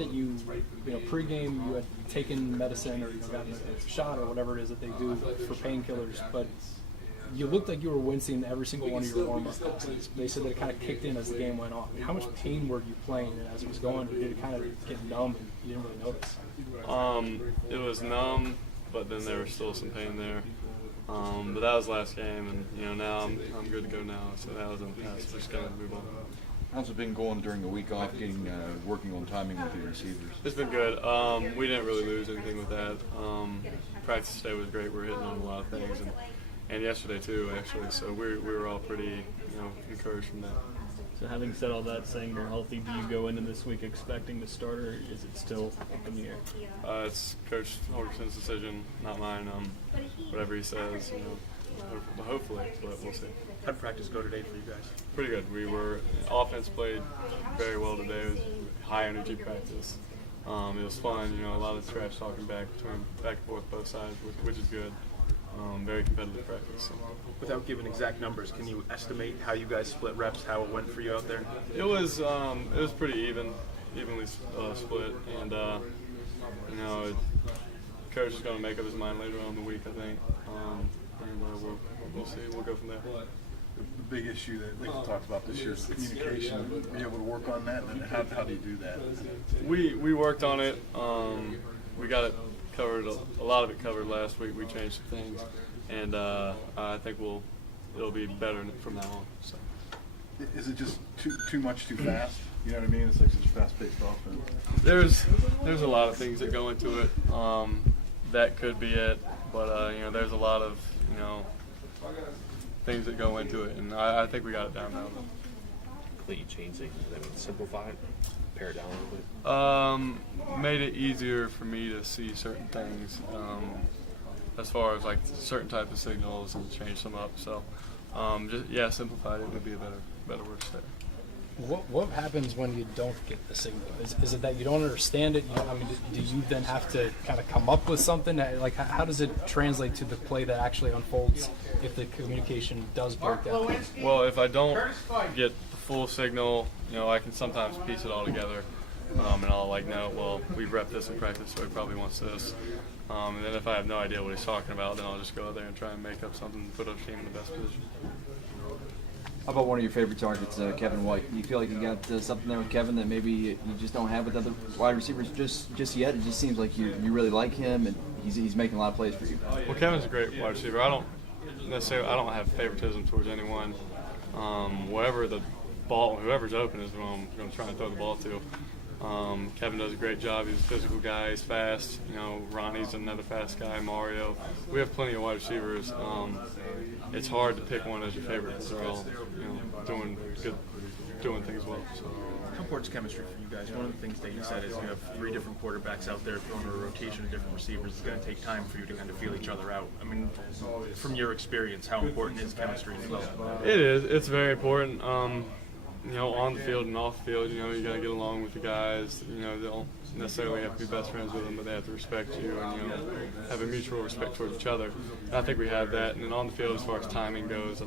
that you pregame you had taken medicine or you gotten a shot or whatever it is that they do for painkillers, but you looked like you were wincing every single one of your warm-up passes. They said that it kind of kicked in as the game went on. How much pain were you playing as it was going, or did it kind of get numb and you didn't really notice? It was numb, but then there was still some pain there. But that was last game, and now I'm good to go now. So that was in the past. Just gotta move on. How's it been going during the week off, working on timing with your receivers? It's been good. We didn't really lose anything with that. Practice today was great. We're hitting on a lot of things, and yesterday too, actually. So we were all pretty, encouraged from that. So having said all that, saying you're healthy, do you go into this week expecting to start, or is it still up in the air? It's Coach Holgerson's decision, not mine. Whatever he says, hopefully, but we'll see. How did practice go today for you guys? Pretty good. Offense played very well today. It was high energy practice. It was fun, a lot of trash talking back and forth both sides, which is good. Very competitive practice. So. Without giving exact numbers, can you estimate how you guys split reps, how it went for you out there? It was pretty evenly split, and Coach is going to make up his mind later on in the week, I think, and we'll see. We'll go from there. The big issue that Nick talked about this year is communication. Be able to work on that, and how do you do that? We worked on it. We got it covered. A lot of it covered last week. We changed some things, and I think it'll be better from now on. So. Is it just too much too fast? You know what I mean? It's like such a fast-paced offense. There's a lot of things that go into it. That could be it, but there's a lot of things that go into it, and I think we got it down now. Completely change things. Simplify it, pare it down a little bit. Made it easier for me to see certain things, as far as like certain type of signals, and change them up. So, simplified it would be a better word to say. What happens when you don't get the signal? Is it that you don't understand it? Do you then have to kind of come up with something? Like, how does it translate to the play that actually unfolds if the communication does break down? Well, if I don't get the full signal, I can sometimes piece it all together, and I'll we've repped this in practice, so he probably wants this. And then if I have no idea what he's talking about, then I'll just go out there and try and make up something and put our team in the best position. How about one of your favorite targets, Kevin White? Do you feel like you got something there with Kevin that maybe you just don't have with other wide receivers just yet? It just seems like you really like him, and he's making a lot of plays for you. Well, Kevin's a great wide receiver. I don't have favoritism towards anyone. Whoever's open is who I'm going to try and throw the ball to. Kevin does a great job. He's a physical guy. He's fast. Ronnie's another fast guy. Mario. We have plenty of wide receivers. It's hard to pick one as your favorite because they're all doing things well. So. How important is chemistry for you guys? One of the things that you said is you have 3 different quarterbacks out there throwing a rotation of different receivers. It's going to take time for you to kind of feel each other out. From your experience, how important is chemistry in development? It is. It's very important. On the field and off the field, you got to get along with the guys. They don't necessarily have to be best friends with them, but they have to respect you and, have a mutual respect towards each other. And I think we have that. And then on the field, as far as timing goes,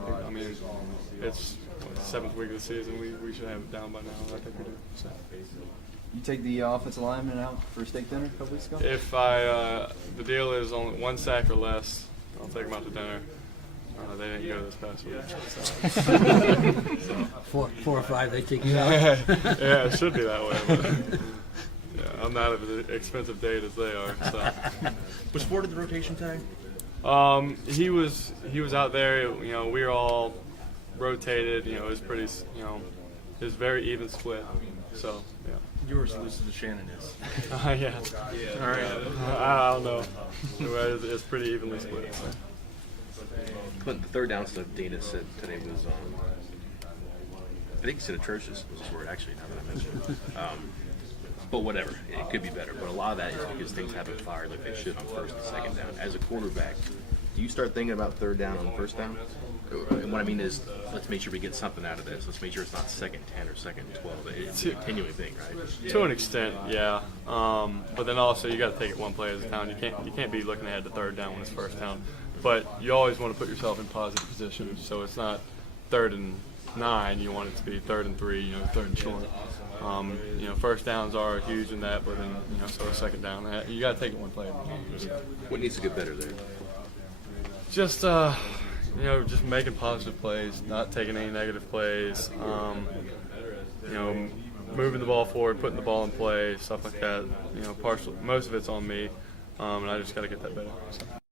it's the 7th week of the season. We should have it down by now. I think we do. So. You take the offensive lineman out for a steak dinner a couple weeks ago? If the deal is only 1 sack or less, I'll take them out to dinner. They didn't go this past week. So. 4 or 5, they take you out. Yeah, it should be that way. But, I'm not as expensive date as they are. So. Was Ford in the rotation today? He was out there. We were all rotated. It was pretty. It was very even split. So yeah. You were as loose as Shannon is. Yeah. All right. I don't know. It's pretty evenly split. So. Clint, the third down stuff Dana said today was, I think he said atrocious was his word, actually, now that I mention it. But whatever, it could be better. But a lot of that is because things haven't fired like they should on first and second down. As a quarterback, do you start thinking about third down on first down? And what I mean is, let's make sure we get something out of this. Let's make sure it's not second 10 or second 12. It's a continuing thing, right? To an extent, yeah. But then also you got to take it one play at a time. You can't be looking ahead to third down when it's first down. But you always want to put yourself in positive position, so it's not 3rd and 9. You want it to be 3rd and 3, 3rd and short. You know, first downs are huge in that, but then, you know, so a second down, you got to take it one play. What needs to get better there? Just, you know, just making positive plays, not taking any negative plays, you know, moving the ball forward, putting the ball in play, stuff like that. You know, most of it's on me, and I just got to get that better. So.